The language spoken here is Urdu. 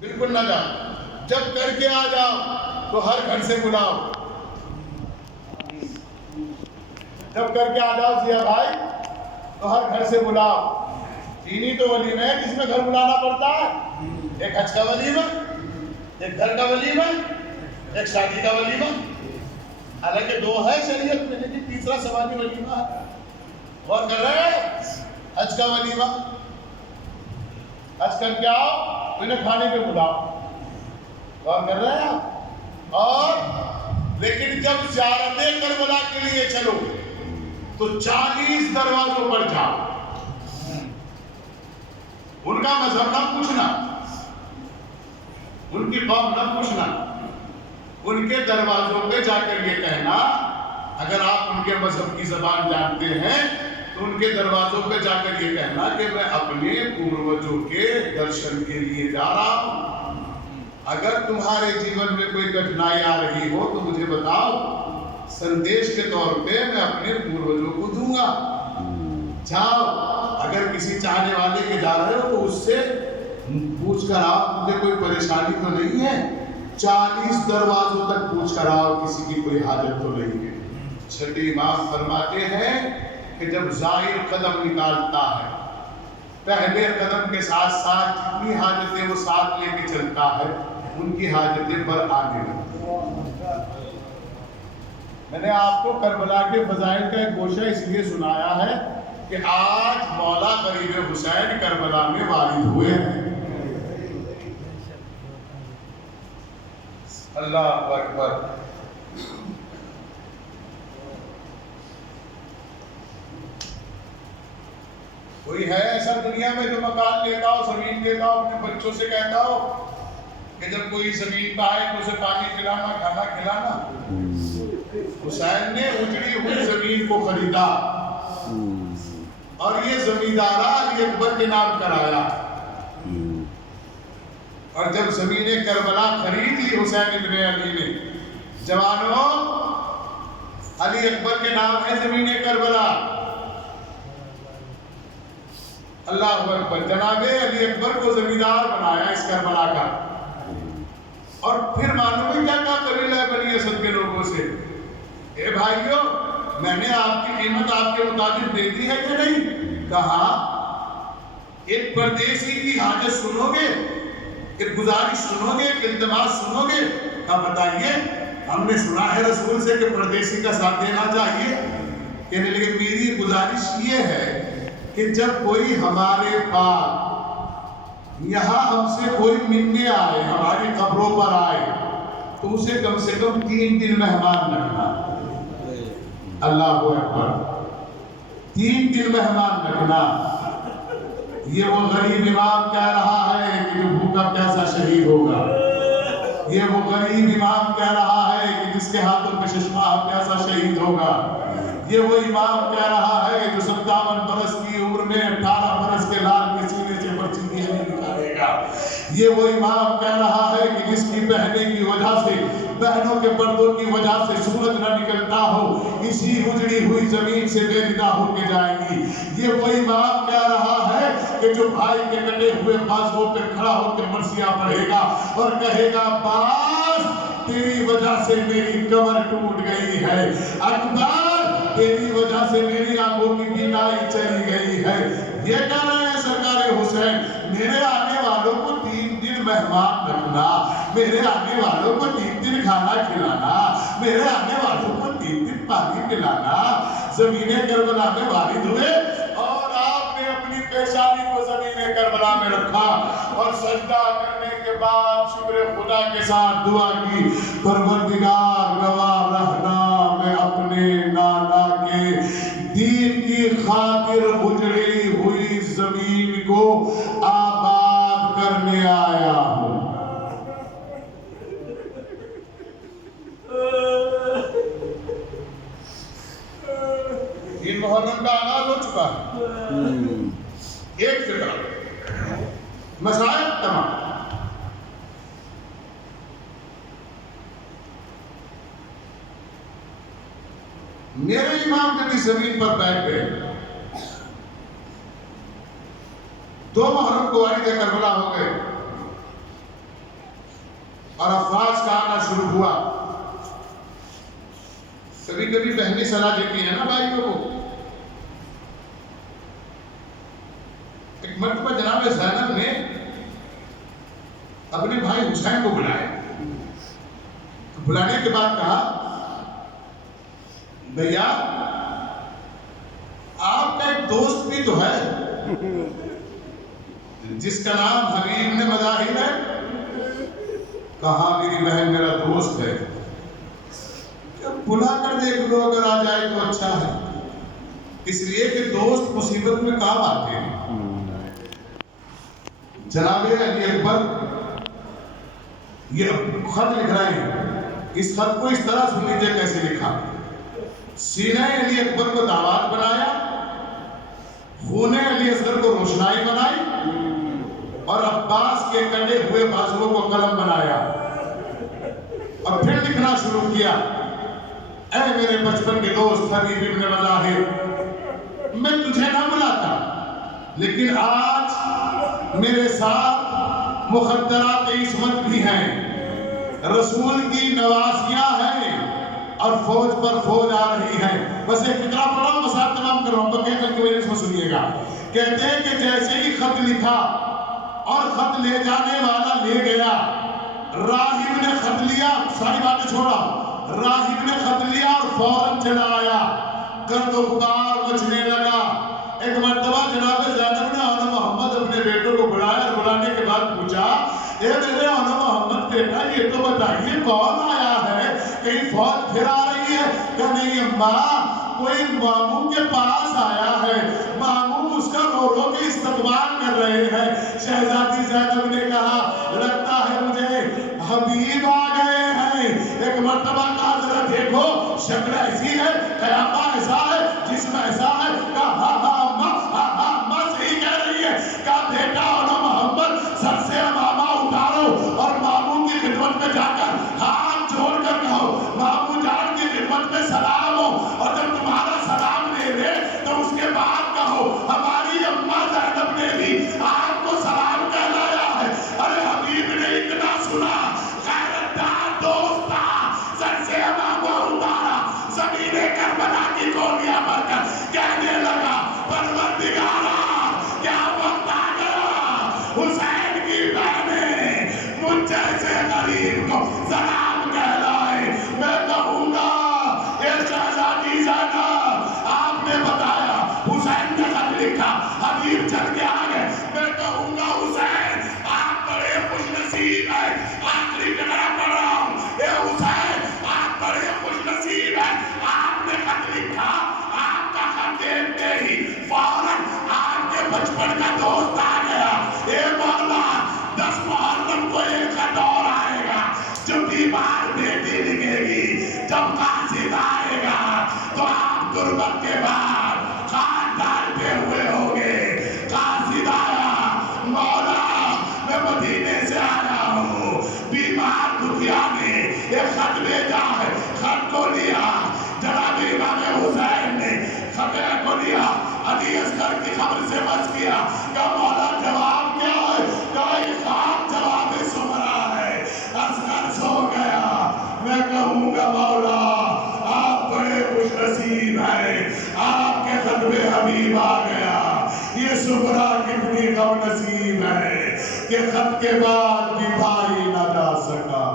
بالکل نہ جاؤ. جب کر کے آ جاؤ تو ہر گھر سے بلاؤ. جب کر کے آ جاؤ ضیاء بھائی تو ہر گھر سے بلاؤ. چینی تو ولیمہ ہے جس میں گھر بلانا پڑتا ہے. ایک حج کا ولیمہ، ایک گھر کا ولیمہ، ایک شادی کا ولیمہ. حالانکہ دو ہے شریعت میں لیکن تیسرا سماجی ولیمہ ہے. غور کر رہے ہیں؟ حج کا ولیمہ، حج کر کے آؤ تو انہیں کھانے پہ بلاؤ. غور کر رہے ہیں آپ؟ اور لیکن جب زیارت کربلا کے لیے چلو تو 40 دروازوں پر جاؤ. ان کا مذہب نہ پوچھنا، ان کی قوم نہ پوچھنا. ان کے دروازوں پہ جا کر یہ کہنا، اگر آپ ان کے مذہب کی زبان جانتے ہیں تو ان کے دروازوں پہ جا کر یہ کہنا کہ میں اپنے پوروجوں کے درشن کے لیے جا رہا ہوں. اگر تمہارے جیون میں کوئی کٹھنائی آ رہی ہو تو مجھے بتاؤ، سندیش کے طور پہ میں اپنے پوروجوں کو دوں گا. جاؤ، اگر کسی چاہنے والے کے جا رہے ہو تو اس سے پوچھ کر آؤ مجھے کوئی پریشانی تو نہیں ہے. 40 دروازوں تک پوچھ کر آؤ کسی کی کوئی حاجت تو نہیں ہے. چھٹے امام فرماتے ہیں کہ جب زائر قدم نکالتا ہے، پہلے قدم کے ساتھ ساتھ جتنی حاجتیں وہ ساتھ لے کے چلتا ہے ان کی حاجتیں بر آنے لگتی ہیں. میں نے آپ کو کربلا کے فضائل کا ایک گوشہ اس لیے سنایا ہے کہ آج مولا غریب حسین کربلا میں والد ہوئے ہیں. اللہ اکبر. کوئی ہے ایسا دنیا میں جو مکان لیتا ہو، زمین لیتا ہو، اپنے بچوں سے کہتا ہو کہ جب کوئی زمین پہ آئے تو اسے پانی پلانا، کھانا کھلانا؟ حسین نے اجڑی ہوئی زمین کو خریدا اور یہ زمیندارہ علی اکبر کے نام کرایا. اور جب زمین کربلا خرید لی حسین ابن علی نے، جوانوں علی اکبر کے نام ہے زمین کربلا. اللہ اکبر. جناب علی اکبر کو زمیندار بنایا اس کربلا کا. اور پھر معلوم ہے کیا کہا قبیلہ بنی اسد کے لوگوں سے، اے بھائیو میں نے آپ کی قیمت آپ کے مطابق دے دی ہے کہ نہیں؟ کہا ایک پردیسی کی حاجت سنو گے، ایک گزارش سنو گے، ایک التماس سنو گے؟ کہا بتائیے. ہم نے سنا ہے رسول سے کہ پردیسی کا ساتھ دینا چاہیے، کہنے لگے میری گزارش یہ ہے کہ جب کوئی ہمارے پاس یہاں ہم سے کوئی ملنے آئے، ہماری قبروں پر آئے، تو اسے کم سے کم 3 دن مہمان رکھنا. اللہ اکبر. 3 دن مہمان رکھنا. یہ وہ غریب امام کہہ رہا ہے کہ جو بھوکا پیاسا شہید ہوگا. یہ وہ غریب امام کہہ رہا ہے کہ جس کے ہاتھوں پہ چشمہ پیاسا شہید ہوگا. یہ وہ امام کہہ رہا ہے جو 57 برس کی عمر میں 18 برس کے لال کے سینے سے پرچی نہیں نکالے گا. یہ وہ امام کہہ رہا ہے کہ جس کی بہنے کی وجہ سے، بہنوں کے پردوں کی وجہ سے سورج نہ نکلتا ہو، اسی اجڑی ہوئی زمین سے بے ندا ہو کے جائے گی. یہ وہ امام کہہ رہا ہے کہ جو بھائی کے کٹے ہوئے بازوؤں پہ کھڑا ہو کے مرثیہ پڑھے گا اور کہے گا باز تیری وجہ سے میری کمر ٹوٹ گئی ہے، اکبر تیری وجہ سے میری آنکھوں کی بینائی چلی گئی ہے. یہ کہہ رہے ہیں سرکار حسین، میرے آنے والوں کو 3 دن مہمان رکھنا، میرے آنے والوں کو 3 دن کھانا کھلانا، میرے آنے والوں کو 3 دن پانی پلانا. زمین کربلا میں والد ہوئے اور آپ نے اپنی پیشانی کو زمین کربلا میں رکھا اور سجدہ کرنے کے بعد شکر خدا کے ساتھ دعا کی، پروردگار گواہ رہنا میں اپنے نانا کے دین کی خاطر اجڑی ہوئی زمین کو آباد کرنے آیا ہوں. دین محرم کا آغاز ہو چکا ہے. ایک فکر مسائل تمام. میرے امام جب اس زمین پر بیٹھ گئے، 2 محرم کو والد کربلا ہو گئے. اور عباس کا آنا شروع ہوا. کبھی کبھی بہنیں صلاح دیتی ہیں نا بھائیوں کو. ایک مرتبہ جناب زینب نے اپنے بھائی حسین کو بلایا. بلانے کے بعد کہا بھیا آپ کا ایک دوست بھی تو ہے جس کا نام حبیب نے مظاہر ہے. کہا میری بہن میرا دوست ہے, بلا کر دیکھ لو اگر آ جائے تو اچھا ہے, اس لیے کہ دوست مصیبت میں کام آتے ہیں. جناب علی اکبر یہ خط لکھ رہے ہیں. اس خط کو اس طرح سن لیجیے کیسے لکھا. سینہ علی اکبر کو دعوت بنایا, خون علی اصغر کو روشنائی بنائی, اور عباس کے کٹے ہوئے بازوؤں کو قلم بنایا, اور پھر لکھنا شروع کیا. اے میرے بچپن کے دوست حبیب ابن مظاہر, میں تجھے نہ بلاتا, لیکن آج میرے ساتھ مخدرات عصمت بھی ہیں, رسول کی نوازیاں ہیں, اور فوج پر فوج آ رہی ہے. بس ایک فقرہ پڑھا ہوں, مسائل تمام کر رہا ہوں, تو کہہ کر کے میرے اس میں سنیے گا. کہتے ہیں کہ جیسے ہی خط لکھا اور خط لے جانے والا لے گیا, راہب نے خط لیا, ساری باتیں چھوڑا, راہب نے خط لیا اور فوراً چلا آیا. گرد و غبار مچنے لگا. ایک مرتبہ جناب زینب نے آن محمد اپنے بیٹوں کو بلایا, اور بلانے کے بعد پوچھا اے میرے آن محمد بیٹا یہ تو بتائیے کون آیا ہے, کہیں فوج پھر آ رہی ہے؟ کہ نہیں اماں, کوئی ماموں کے پاس آیا ہے, ماموں اس کا رو رو کے استقبال کر رہے ہیں. شہزادی زینب نے کہا لگتا ہے مجھے حبیب آ گئے ہیں. ایک مرتبہ کہا ذرا دیکھو شکل ایسی ہے, قیافہ ایسا ہے, جسم ایسا ہے. کہا ہاں ہاں اماں, ہاں ہاں اماں صحیح کہہ رہی ہے. کہا بیٹا آنا محمد سر سے امامہ اتارو اور ماموں کی خدمت میں جا کر ہاتھ جوڑ کر کہو ماموں جان کی خدمت میں سلام ہو, اور جب تمہارا سلام لے لے تو اس کے بعد کہو ہماری اماں زینب نے بھی آپ کو سلام کہلایا ہے. ارے حبیب نے اتنا سنا, غیرتدار دوست تھا, سر سے امامہ اتارا, زمین کربلا کی گولیاں بھر کر کہنے لگا پروردگارا کیا وقت آ گیا, حسین کی بہنیں مجھ جیسے غریب کو سلام کہلائے. میں کہوں گا یہ شہزادی زینب, آپ نے بتایا حسین نے خط لکھا, حبیب چل کے آ گئے. میں کہوں گا حسین آپ بڑے خوش نصیب ہیں. آخری فقرہ پڑھ رہا ہوں. اے حسین آپ بڑے خوش نصیب ہیں, آپ نے خط لکھا, آپ کا خط دیکھتے ہی فوراً آپ کے بچپن کا دوست آ گیا. اے مولا 10 محرم کو ایک خط اور آئے گا, جو بیمار بیٹی لکھے گی, جب قاصد آئے گا تو آپ غربت کے بعد خان ڈالتے ہوئے ہوگے. قاصد آیا, مولا میں مدینے سے آیا ہوں, بیمار دکھیا نے ایک خط بھیجا ہے. خط کو لیا جناب امام حسین نے, خط کو لیا, علی اصغر کی خبر سے بچ کیا. کہا مولا جواب کیا ہے؟ کہا یہ خواب جواب سمرا ہے, اصغر سو گیا. میں کہوں گا مولا آپ بڑے خوش نصیب ہیں, آپ کے خط میں حبیب آ گیا. یہ سمرا کتنی غم نصیب ہے کہ خط کے بعد بھی بھائی نہ جا سکا.